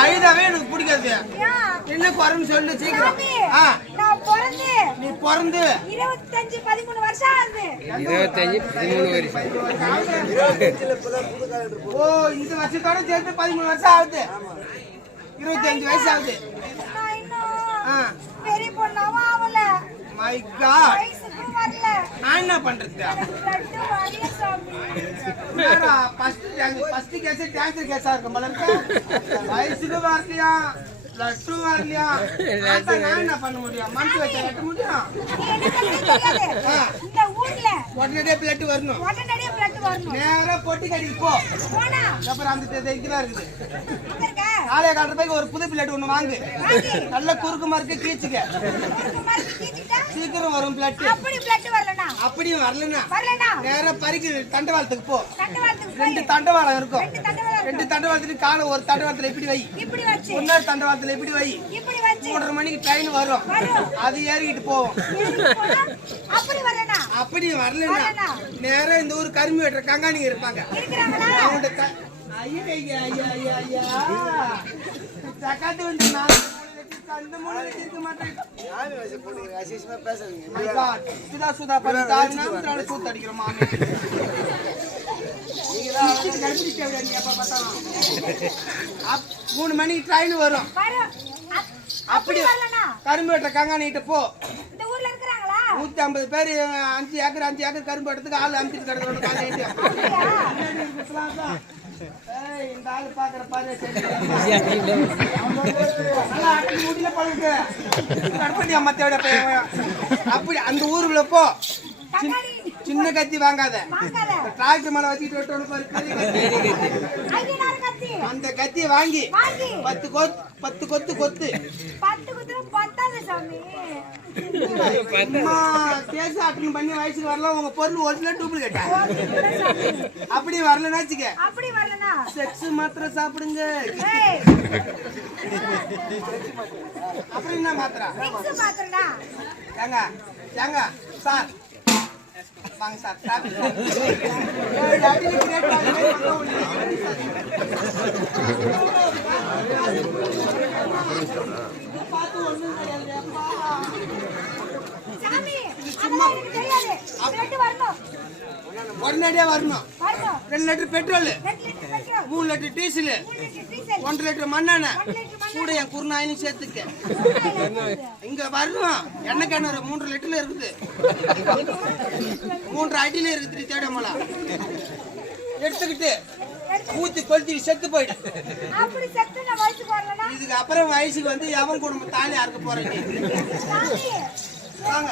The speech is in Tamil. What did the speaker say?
அழுதாவே எனக்கு பிடிக்காது? என்ன குறைன்னு சொல்லு சீக்கிரம். நீ பிறந்து. இருபத்தஞ்சு பதிமூணு வருஷம் ஆகுது. இருபத்தஞ்சு பதிமூணு வருஷம் ஓ இந்த வருஷத்தோட சேர்த்து பதிமூணு வருஷம் ஆகுது. இருபத்தி அஞ்சு வயசு ஆகுது. பெரிய பொண்ணாவும் ஆகல. மை காட் நான் என்ன பண்றது? ஃபர்ஸ்ட் ஃபர்ஸ்ட் கேஸ் கேன்சர் கேஸா இருக்கும் போல இருக்கு. வயசுக்கு வரலையா? லட்சம் வரலையா? நான் என்ன பண்ண முடியும்? மனசு வச்சா கட்ட முடியும். இந்த ஊர்ல உடனடியே பிளட் வரணும் உடனடியே blood வரணும். நேரா பொட்டி கடிக்கு போ. போனா. அப்புறம் அந்த இதுதான் இருக்குது. நாளைய காட்டுற ரூபாய்க்கு ஒரு புது பிளட் ஒண்ணு வாங்கு. நல்ல குறுக்கு மறுக்கு கீச்சுக்க. சீக்கிரம் வரும் பிளட். அப்படி வரலனா அப்படியும் வரலன்னா வரலனா நேரா பறிக்கு தண்டவாளத்துக்கு போ. ரெண்டு தண்டவாளம் இருக்கும். ரெண்டு தண்டவாளத்துக்கு காலை ஒரு தண்டவாளத்துல இப்படி வை. இப்படி வச்சு. இன்னொரு தண்டவாளத்துல இப்படி வை. இப்படி வச்சு. மூன்றரை மணிக்கு ட்ரெயின் வரும். அது ஏறிக்கிட்டு போவோம். ஏறி போனா அப்படி வரலனா வரலனா? நேரா இந்த ஊர் கரும்பு வெட்டுற கங்காணிங்க இருப்பாங்க. அவங்கள்ட்ட மூணு மணிக்கு ட்ரெயின் வரும் அப்படி கரும்பு வெட்டுற கங்காணிகிட்ட போ நூத்தி ஐம்பது பேர் அஞ்சு ஏக்கர். அஞ்சு ஏக்கர் கரும்பு எடுத்துக்கு ஆள் அம்பிட்டு கிடக்கிறோம் இந்த ஆளு பாக்குற பாரு மூடியில பழகுது. கருப்பட்டி அம்மா தேட போய் அப்படி அந்த ஊருக்குள்ள போ. சின்ன- கத்தி வாங்காத. வாங்காத. டிராக்டர் மேல வச்சுட்டு வெட்டணும் அந்த கத்தியை வாங்கி. வாங்கி. பத்து கொத்து பத்து கொத்து கொத்து. கேஸ் அட்டன் பண்ணி வயசுக்கு வரலாம் உங்க பொருள் ஒரிஜினல் டூப்ளிகேட்டா. அப்படி வரலன்னா வச்சுக்க. அப்படி வரலனா செக்ஸ் மாத்திரை சாப்பிடுங்க. அப்புறம் என்ன மாத்திரா? மாத்திரடா. ஏங்க ஏங்க சார். வாங்க சார். சாப்பிட்டு உடனடியா வரணும். ரெண்டு லிட்டர் பெட்ரோல். மூணு லிட்டர் டீசல். ஒன்றரை லிட்டர் மண்ணெண்ணெய். கூட என் குருநாயினும் சேர்த்துக்க. இங்க வரணும். எண்ணெய் கிணறு மூன்று லிட்டர்ல இருக்குது. மூன்று அடியில இருக்குது தேடமலா எடுத்துக்கிட்டு ஊத்தி கொளுத்தி செத்து போயிடு. இதுக்கு அப்புறம் வயசுக்கு வந்து எவன் குடும்பம் தாலி அறுக்க போறேன் வாங்க.